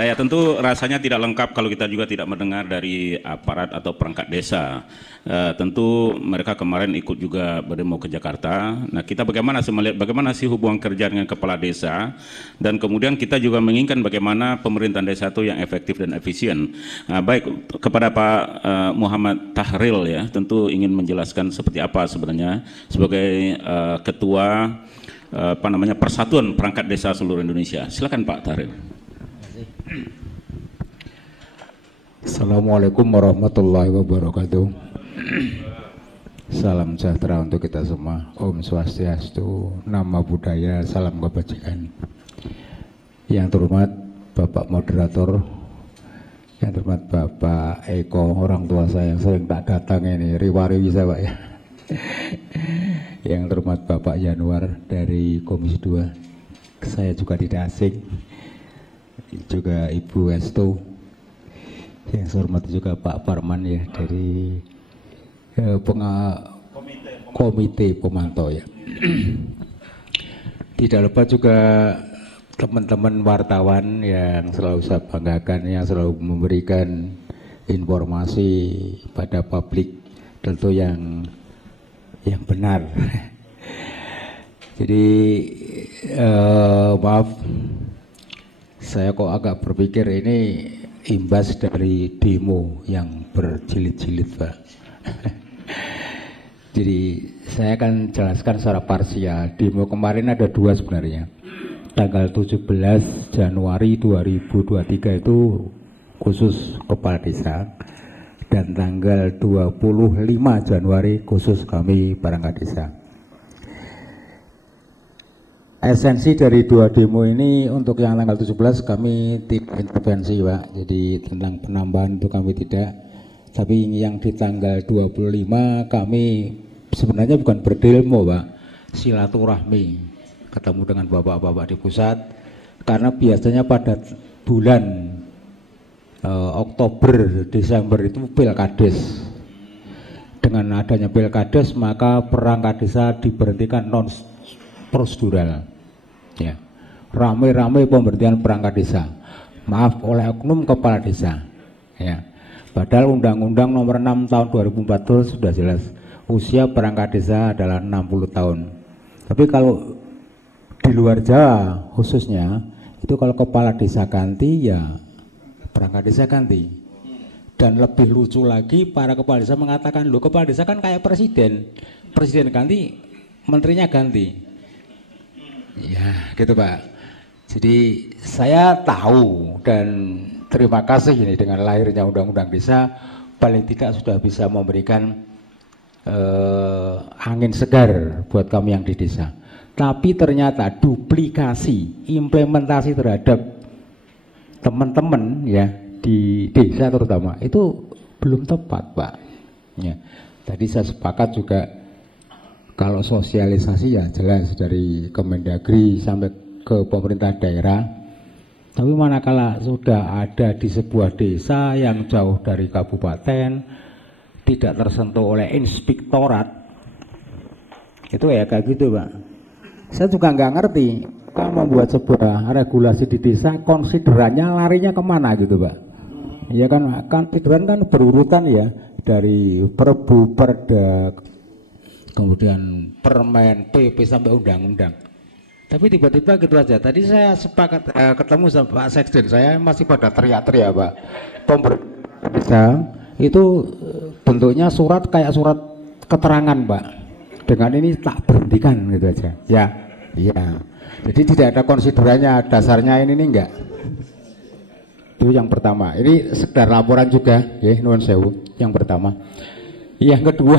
Ya tentu rasanya tidak lengkap kalau kita juga tidak mendengar dari aparat atau perangkat desa. Tentu mereka kemarin ikut juga berdemo ke Jakarta. Nah, kita bagaimana sih melihat bagaimana sih hubungan kerja dengan kepala desa, dan kemudian kita juga menginginkan bagaimana pemerintahan desa itu yang efektif dan efisien. Nah, baik kepada Pak Muhammad Tahril ya, tentu ingin menjelaskan seperti apa sebenarnya sebagai ketua Persatuan Perangkat Desa seluruh Indonesia. Silakan Pak Tahril. Assalamualaikum warahmatullahi wabarakatuh. Salam sejahtera untuk kita semua. Om Swastiastu, Namo Buddhaya, salam kebajikan. Yang terhormat Bapak Moderator, yang terhormat Bapak Eko, orang tua saya yang sering tak datang ini, riwari bisa Pak ya. Yang terhormat Bapak Januar dari Komisi 2, saya juga tidak asing. Juga Ibu Estu, yang saya hormati juga Pak Parman ya dari komite pemantau ya. Tidak lupa juga teman-teman wartawan yang selalu saya banggakan, yang selalu memberikan informasi pada publik, tentu yang benar. Jadi maaf, saya kok agak berpikir ini imbas dari demo yang berjilid-jilid Pak. Jadi saya akan jelaskan secara parsial. Demo kemarin ada dua sebenarnya. Tanggal 17 Januari 2023 itu khusus kepala desa, dan tanggal 25 Januari khusus kami perangkat desa. Esensi dari dua demo ini, untuk yang tanggal 17 kami tidak intervensi Pak, jadi tentang penambahan itu kami tidak. Tapi yang di tanggal 25 kami sebenarnya bukan berdemo Pak, silaturahmi, ketemu dengan bapak-bapak di pusat, karena biasanya pada bulan Oktober, Desember itu Pilkades. Dengan adanya Pilkades maka perangkat desa diberhentikan non prosedural ya, rame-rame pemberhentian perangkat desa, maaf, oleh oknum kepala desa ya. Padahal Undang-Undang Nomor 6 Tahun 2014 sudah jelas usia perangkat desa adalah 60 tahun. Tapi kalau di luar Jawa khususnya itu kalau kepala desa ganti ya perangkat desa ganti. Dan lebih lucu lagi, para kepala desa mengatakan, loh kepala desa kan kayak presiden, presiden ganti, menterinya ganti. Ya gitu Pak. Jadi saya tahu dan terima kasih ini dengan lahirnya Undang-Undang Desa, paling tidak sudah bisa memberikan angin segar buat kami yang di desa. Tapi ternyata duplikasi implementasi terhadap teman-teman ya di desa terutama itu belum tepat Pak ya. Tadi saya sepakat juga kalau sosialisasi ya jelas dari Kemendagri sampai ke pemerintah daerah. Tapi manakala sudah ada di sebuah desa yang jauh dari kabupaten, tidak tersentuh oleh inspektorat, itu ya kayak gitu Pak. Saya juga nggak ngerti kalau membuat sebuah regulasi di desa, konsiderannya larinya kemana gitu Pak. Ya kan konsideran kan berurutan ya, dari Perbu, Perda, kemudian Permen, PP sampai undang-undang. Tapi tiba-tiba gitu aja. Tadi saya sepakat ketemu sama Pak Sekjen, saya masih pada teriak-teriak Pak. Pemerintah desa itu bentuknya surat kayak surat keterangan Pak. Dengan ini tak berhentikan gitu aja. Ya, iya. Jadi tidak ada konsiderannya, dasarnya ini enggak. Itu yang pertama. Ini sekedar laporan juga, ya, nuwun sewu. Yang pertama. Yang kedua,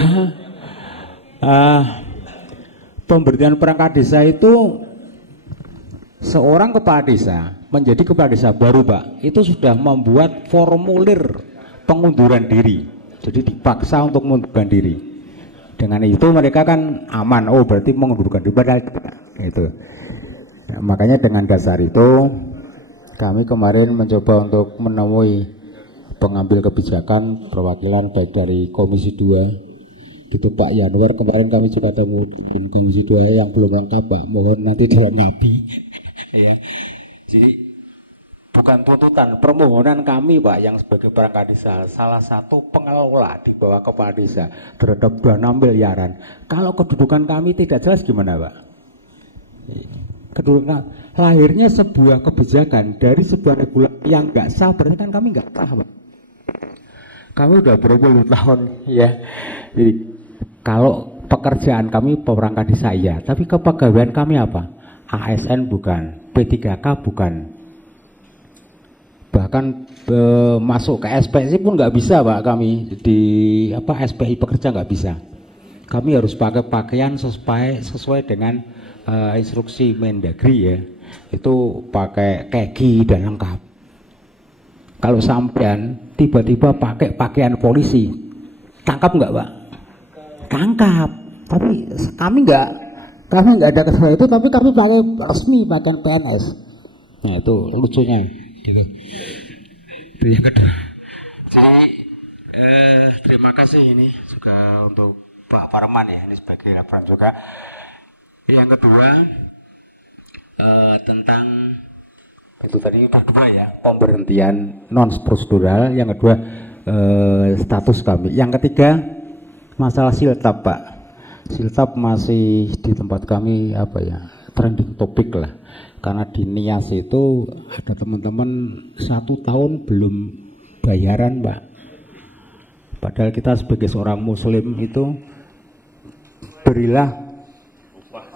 pemberian perangkat desa itu seorang kepala desa menjadi kepala desa baru Pak, itu sudah membuat formulir pengunduran diri. Jadi dipaksa untuk mengundurkan diri. Dengan itu mereka kan aman, oh berarti mengundurkan diri gitu. Nah, makanya dengan dasar itu kami kemarin mencoba untuk menemui pengambil kebijakan perwakilan baik dari Komisi 2 itu Pak Januar. Kemarin kami coba temu di Komisi 2 yang belum lengkap Pak, mohon nanti dilengkapi ya. Jadi bukan tuntutan, permohonan kami Pak yang sebagai perangkat desa, salah satu pengelola di bawah kepala desa terhadap dana miliaran. Kalau kedudukan kami tidak jelas gimana Pak? Kedudukan lahirnya sebuah kebijakan dari sebuah regulasi yang nggak sah, berarti kan kami nggak sah Pak. Kami udah berpuluh tahun ya. Jadi kalau pekerjaan kami perangkat desa ya, tapi kepegawaian kami apa? ASN bukan, P3K bukan. Bahkan masuk ke SPSI pun nggak bisa Pak, kami di SPI pekerja nggak bisa. Kami harus pakai pakaian sesuai dengan instruksi Mendagri ya, itu pakai keki dan lengkap. Kalau sampean tiba-tiba pakai pakaian polisi, tangkap nggak Pak? Tangkap. Tapi kami nggak ada kesalahan itu, tapi kami pakai resmi pakaian PNS. Nah itu lucunya. Itu yang kedua. Jadi terima kasih ini juga untuk Pak Parman ya, ini sebagai laporan juga. Yang kedua tentang itu tadi udah dua ya, pemberhentian non prosedural. Yang kedua status kami. Yang ketiga masalah siltap Pak. Siltap masih di tempat kami trending topik lah. Karena di Nias itu ada teman-teman 1 tahun belum bayaran Pak. Padahal kita sebagai seorang muslim itu berilah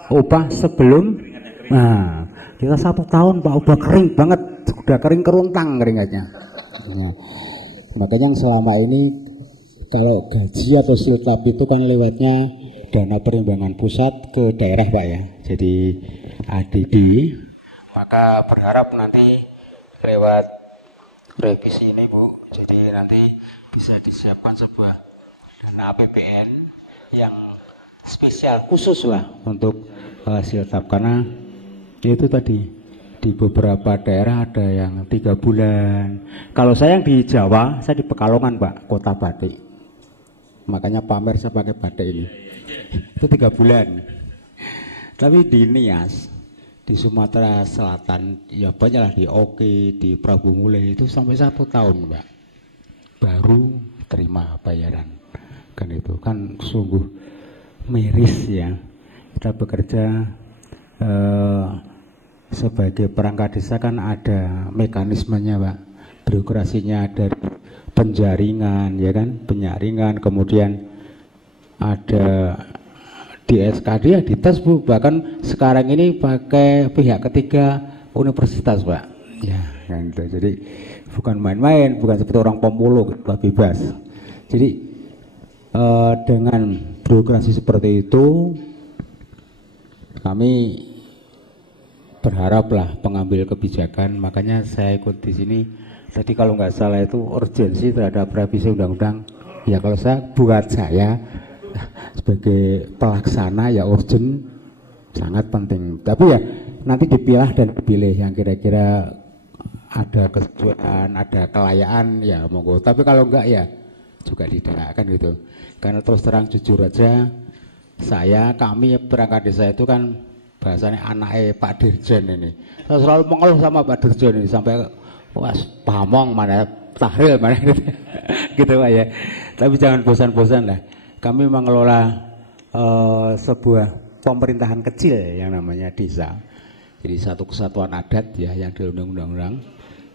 upah sebelum, nah kita 1 tahun Pak udah kering banget, udah kering keruntang keringatnya. Nah, makanya selama ini kalau gaji atau siltap itu kan lewatnya dana perimbangan pusat ke daerah Pak ya, jadi ADD. Maka berharap nanti lewat revisi ini Bu, jadi nanti bisa disiapkan sebuah dana APBN yang spesial khusus lah untuk siltap, karena itu tadi di beberapa daerah ada yang 3 bulan. Kalau saya yang di Jawa, saya di Pekalongan Pak, kota batik, makanya pamer saya pakai batik ini, itu 3 bulan. Tapi di Nias, di Sumatera Selatan ya banyaklah, di Oke, di Prabu Muleh itu sampai 1 tahun Pak baru terima bayaran. Kan itu kan sungguh miris ya. Kita bekerja sebagai perangkat desa kan ada mekanismenya Pak, birokrasinya dari penjaringan ya kan, penyaringan, kemudian ada di SKD ya dites Bu, bahkan sekarang ini pakai pihak ketiga universitas Pak ya kan itu. Jadi bukan main-main, bukan seperti orang pemulung bebas. Jadi dengan birokrasi seperti itu kami berharaplah pengambil kebijakan, makanya saya ikut di sini. Tadi kalau nggak salah itu urgensi terhadap revisi undang-undang ya, kalau buat saya sebagai pelaksana ya urgent, sangat penting. Tapi ya nanti dipilah dan dipilih yang kira-kira ada kesesuaian, ada kelayaan ya monggo. Tapi kalau enggak ya juga tidak kan gitu. Karena terus terang jujur aja, kami perangkat desa itu kan bahasanya anaknya Pak Dirjen ini. Saya selalu mengeluh sama Pak Dirjen ini sampai was pamong mana tahlil mana gitu Pak ya. Tapi jangan bosan-bosan lah. Kami mengelola sebuah pemerintahan kecil yang namanya desa. Jadi satu kesatuan adat ya yang di undang-undang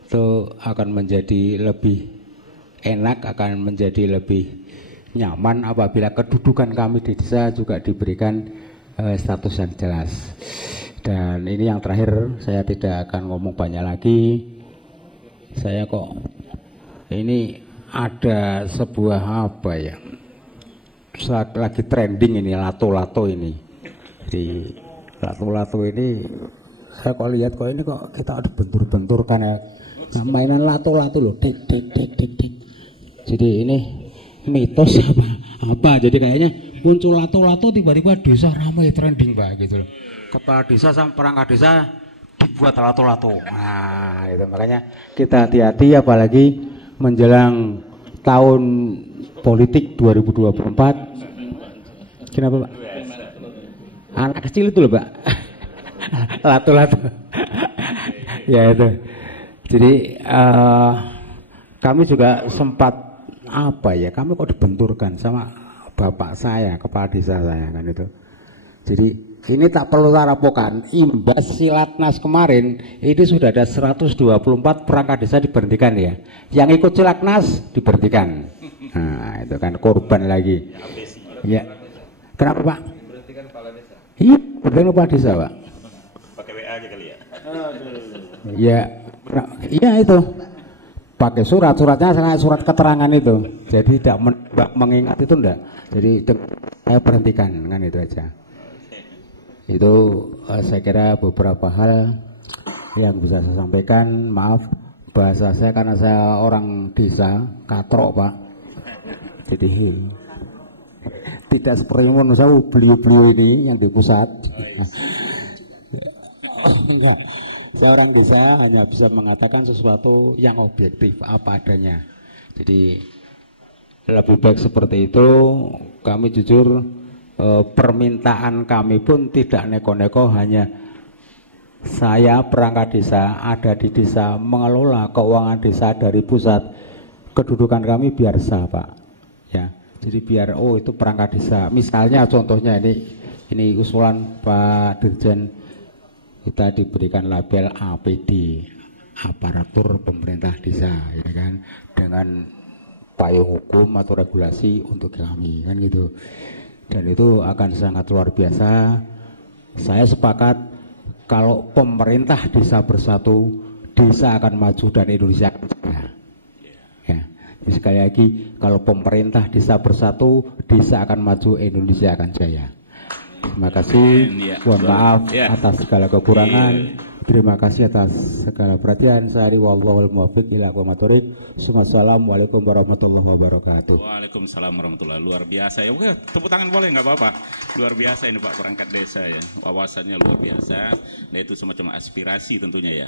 itu akan menjadi lebih enak, akan menjadi lebih nyaman apabila kedudukan kami di desa juga diberikan status yang jelas. Dan ini yang terakhir, saya tidak akan ngomong banyak lagi. Saya kok ini ada sebuah lagi trending ini, lato-lato ini. Di lato-lato ini saya kok lihat kok ini kok kita ada bentur-bentur karena mainan lato-lato loh, dik. Jadi ini mitos apa? Jadi kayaknya muncul lato-lato tiba-tiba desa ramai trending Pak gitu loh. Kepala desa sama perangkat desa dibuat lato-lato. Nah, itu makanya kita hati-hati apalagi menjelang tahun politik 2024. Kenapa Pak? Anak kecil itu loh Pak. Lato-lato. Ya itu. Jadi kami juga sempat apa ya, kami kok dibenturkan sama bapak saya, kepala desa saya kan itu. Jadi ini tak perlu rapokan, imbas Silatnas kemarin ini sudah ada 124 perangkat desa diberhentikan ya. Yang ikut Silatnas diberhentikan. Nah itu kan korban lagi. Ya. Kenapa Pak? Diberhentikan kepala desa. Iya, berhentikan kepala desa Pak. Pakai WA aja kali ya. Ya, iya itu. Pakai suratnya surat keterangan itu. Jadi tidak mengingat itu enggak. Jadi saya berhentikan kan itu aja. Itu saya kira beberapa hal yang bisa saya sampaikan. Maaf bahasa saya karena saya orang desa katrok Pak. Jadi tidak seperti saya beliau-beliau ini yang di pusat. Enggak. Seorang desa hanya bisa mengatakan sesuatu yang objektif apa adanya. Jadi lebih baik seperti itu. Kami jujur permintaan kami pun tidak neko-neko, hanya saya perangkat desa ada di desa mengelola keuangan desa dari pusat. Kedudukan kami biar sah Pak. Ya. Jadi biar itu perangkat desa. Misalnya contohnya ini usulan Pak Dirjen, kita diberikan label APD, aparatur pemerintah desa, ya kan, dengan payung hukum atau regulasi untuk kami, kan gitu. Dan itu akan sangat luar biasa. Saya sepakat kalau pemerintah desa bersatu, desa akan maju dan Indonesia akan jaya. Ya. Jadi sekali lagi, kalau pemerintah desa bersatu, desa akan maju, Indonesia akan jaya. Terima kasih, mohon maaf atas segala kekurangan. Terima kasih atas segala perhatian. Saya wallahul muwaffiq ila aqwamit thoriq. Assalamualaikum warahmatullahi wabarakatuh. Waalaikumsalam warahmatullahi wabarakatuh. Luar biasa ya. Oke, tepuk tangan boleh nggak apa-apa. Luar biasa ini Pak perangkat desa ya. Wawasannya luar biasa. Nah itu semacam aspirasi tentunya ya.